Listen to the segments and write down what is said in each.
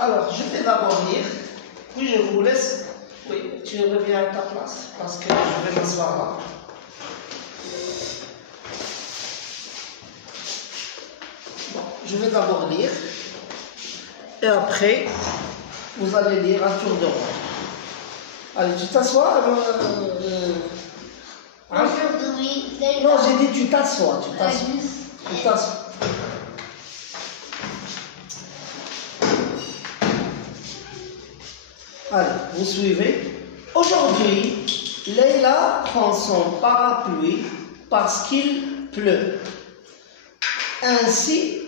Alors, je vais d'abord lire, puis je vous laisse. Oui, tu reviens à ta place, parce que je vais m'asseoir là. Bon, je vais d'abord lire, et après, vous allez lire à tour de rôle. Allez, tu t'assois. Aujourd'hui, Non, j'ai dit tu t'assois. Tu t'assois. Allez, vous suivez. Aujourd'hui, Leïla prend son parapluie parce qu'il pleut. Ainsi,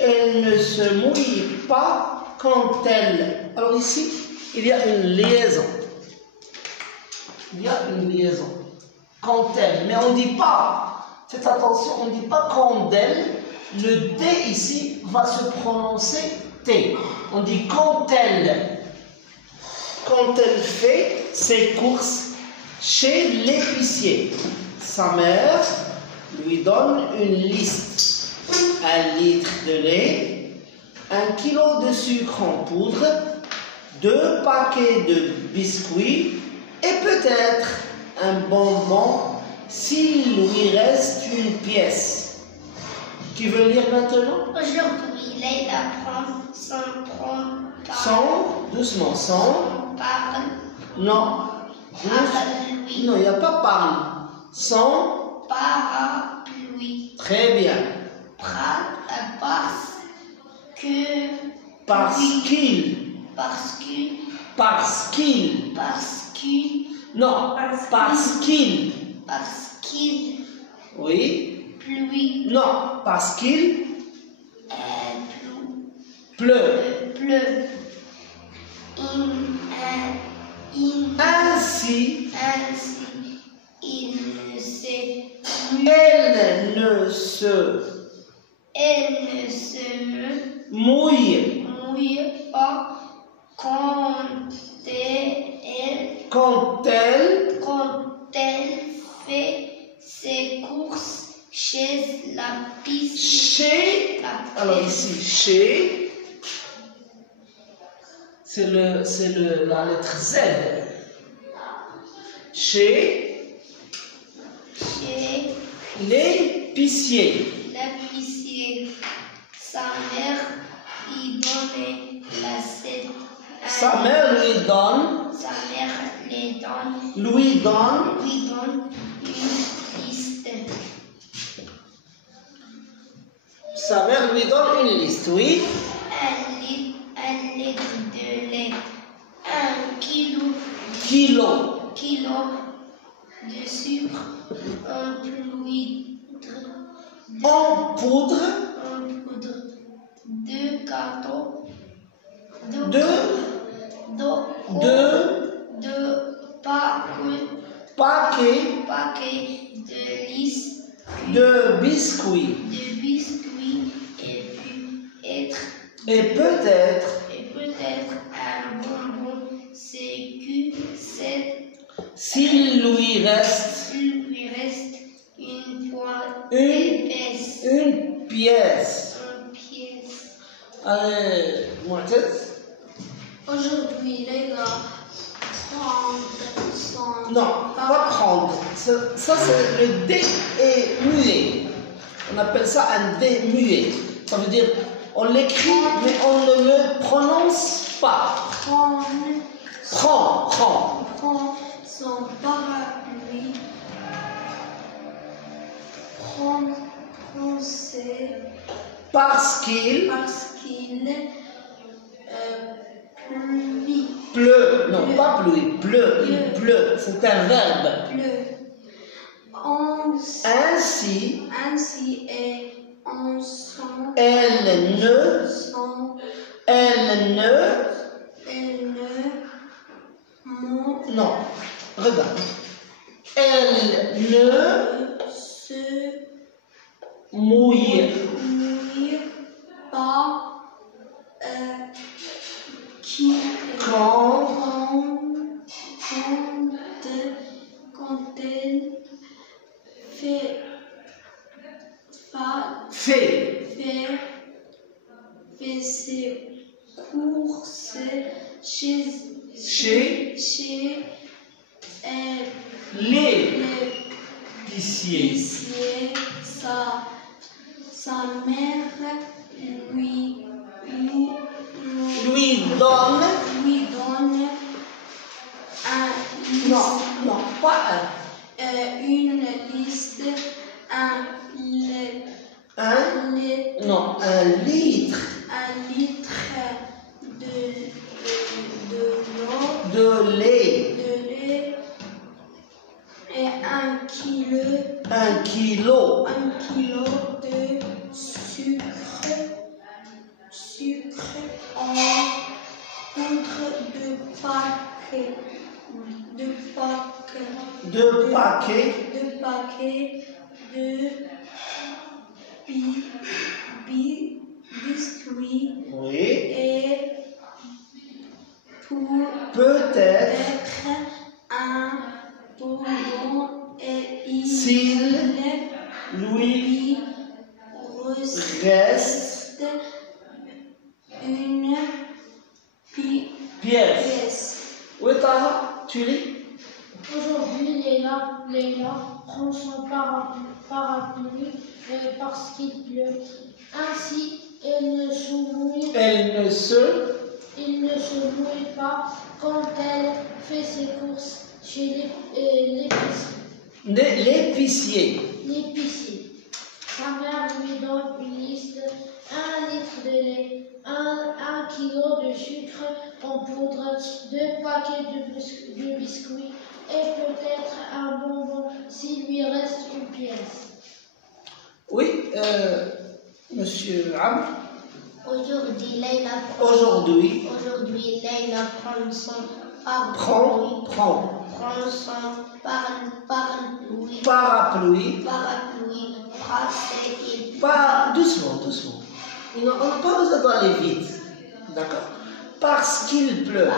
elle ne se mouille pas quand elle... Alors ici, il y a une liaison. Il y a une liaison. Quand elle. Mais on ne dit pas, faites attention, on ne dit pas quand elle. Le D ici va se prononcer T. On dit quand elle. Quand elle fait ses courses chez l'épicier. Sa mère lui donne une liste. 1 litre de lait, 1 kilo de sucre en poudre, 2 paquets de biscuits et peut-être un bonbon s'il lui reste une pièce. Tu veux lire maintenant? Aujourd'hui, Leïla prend Doucement, parle. Non. Parapluie. Non, il n'y a pas parle. Son Parapluie. Très bien. Parce qu'il. Non, parce qu'il. Oui. Pluie. Non, parce qu'il pleut. Ainsi, elle ne se mouille pas quand elle fait ses courses chez la piscine. Alors ici, chez, c'est la lettre Z. Chez l'épicier. Sa mère lui donne l'assiette. Sa mère lui donne une liste. Sa mère lui donne une liste, oui. 1 litre de lait, 1 kilo de sucre en poudre, 2 cartons paquets de biscuits et peut-être un bonbon CQ7 s'il lui reste une pièce. Allez, Moitez. Aujourd'hui, Leïla prend son... Non, pas prendre. Ça c'est le D est muet. On appelle ça un D muet. Ça veut dire, on l'écrit, mais on ne le prononce pas. Prend son parapluie. Prend ses... Parce qu'il pleut. Non, pas pluie, pleut. Il pleut. C'est un verbe. Ainsi, elle non, regarde. Elle ne se mouille pas quand elle fait ses courses chez l'épicier. l'épicier. Sa mère Lui donne. Non, pas une liste, un litre de lait et un kilo de sucre en poudre deux paquets de biscuits oui, et peut-être un bonbon et s'il lui reste une pièce. Oui, Taha, tu lis? Aujourd'hui, Leila prend son parapluie parce qu'il pleut. Ainsi, il ne se mouille pas quand elle fait ses courses chez l'épicier. Sa mère lui donne une liste, 1 litre de lait, 1 kilo de sucre en poudre, 2 paquets de biscuits et peut-être un bonbon s'il lui reste une pièce. Oui, Monsieur Amr. Aujourd'hui, Leila prend son parapluie Doucement. On n'a pas besoin d'aller vite. D'accord? Parce qu'il pleut.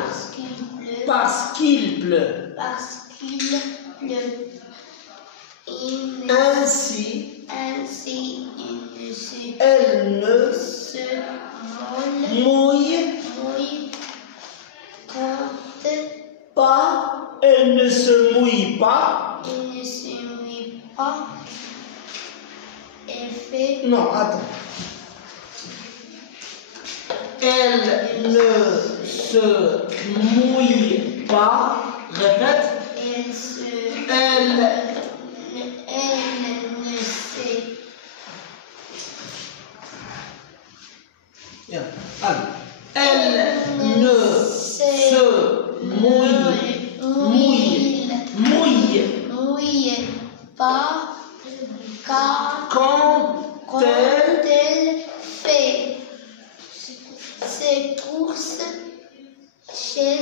Ainsi, elle ne se mouille pas. Non, attends. Elle ne se mouille pas. Répète. Elle ne se mouille pas quand elle fait ses courses chez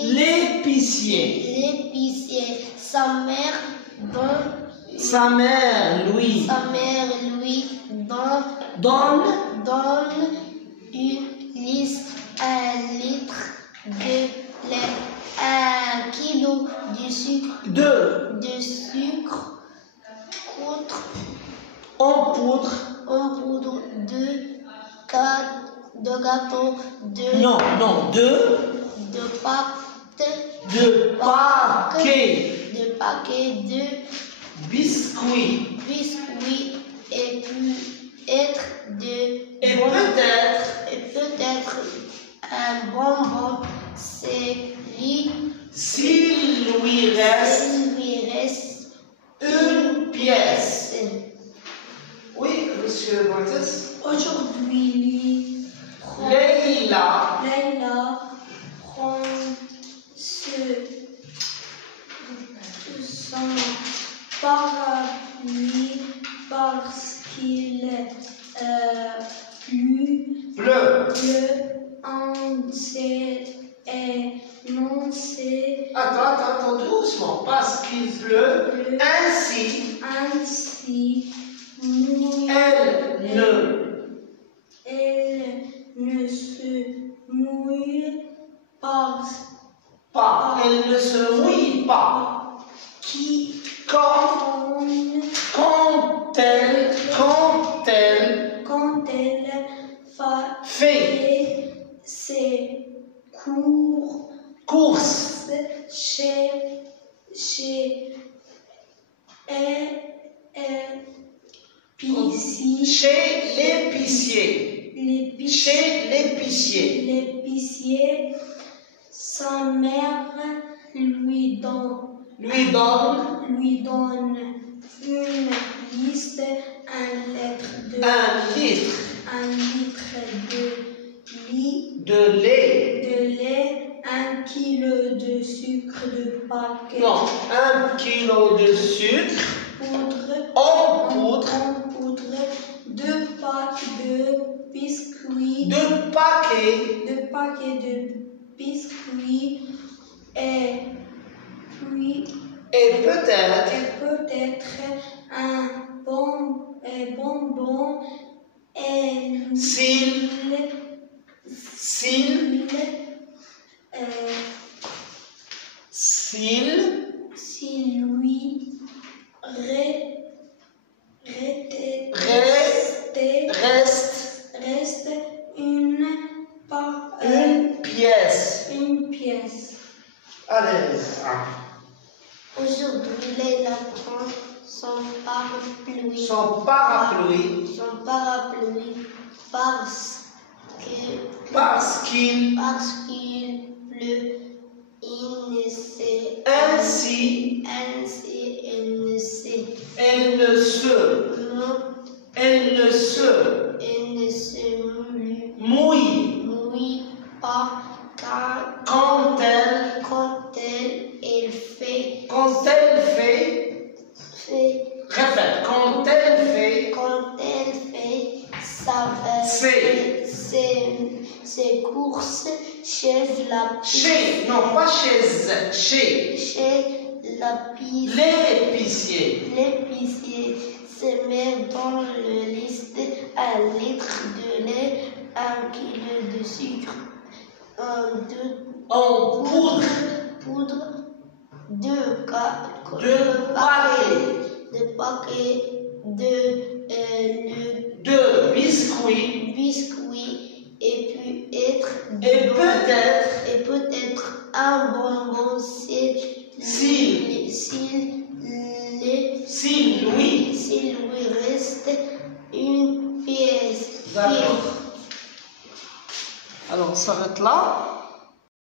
l'épicier. Sa mère lui donne une liste, 1 litre de lait, 1 kilo de sucre en poudre, 2 gâteaux, 2 paquets de biscuits et peut-être un bonbon s'il lui reste une pièce. Oui, Monsieur Borges. Aujourd'hui, Leila prend son parapluie parce qu'il pleut. Attends, doucement, parce qu'il pleut. Ainsi, elle ne se mouille pas. Elle ne se mouille pas. Quand elle Course. Chez l'épicier, sa mère lui donne une liste, un litre de lait, 1 kilo de sucre de paquet. Non, 1 kilo de sucre en poudre, 2 packs de biscuits, 2 paquets de biscuits et peut-être un bonbon et s'il lui reste une pièce. Allez. Aujourd'hui, les enfants sont parapluie. Son parapluie parce qu'il pleut. ainsi elle ne se mouille pas quand elle fait répète, quand elle fait ses courses chez l'épicier. L'épicier se met dans le liste 1 litre de lait, 1 kilo de sucre, En poudre, 2 paquets de biscuits et peut-être un bonbon s'il lui reste une pièce. D'accord. Alors on s'arrête là.